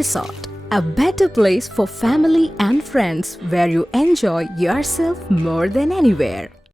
Resort, a better place for family and friends where you enjoy yourself more than anywhere.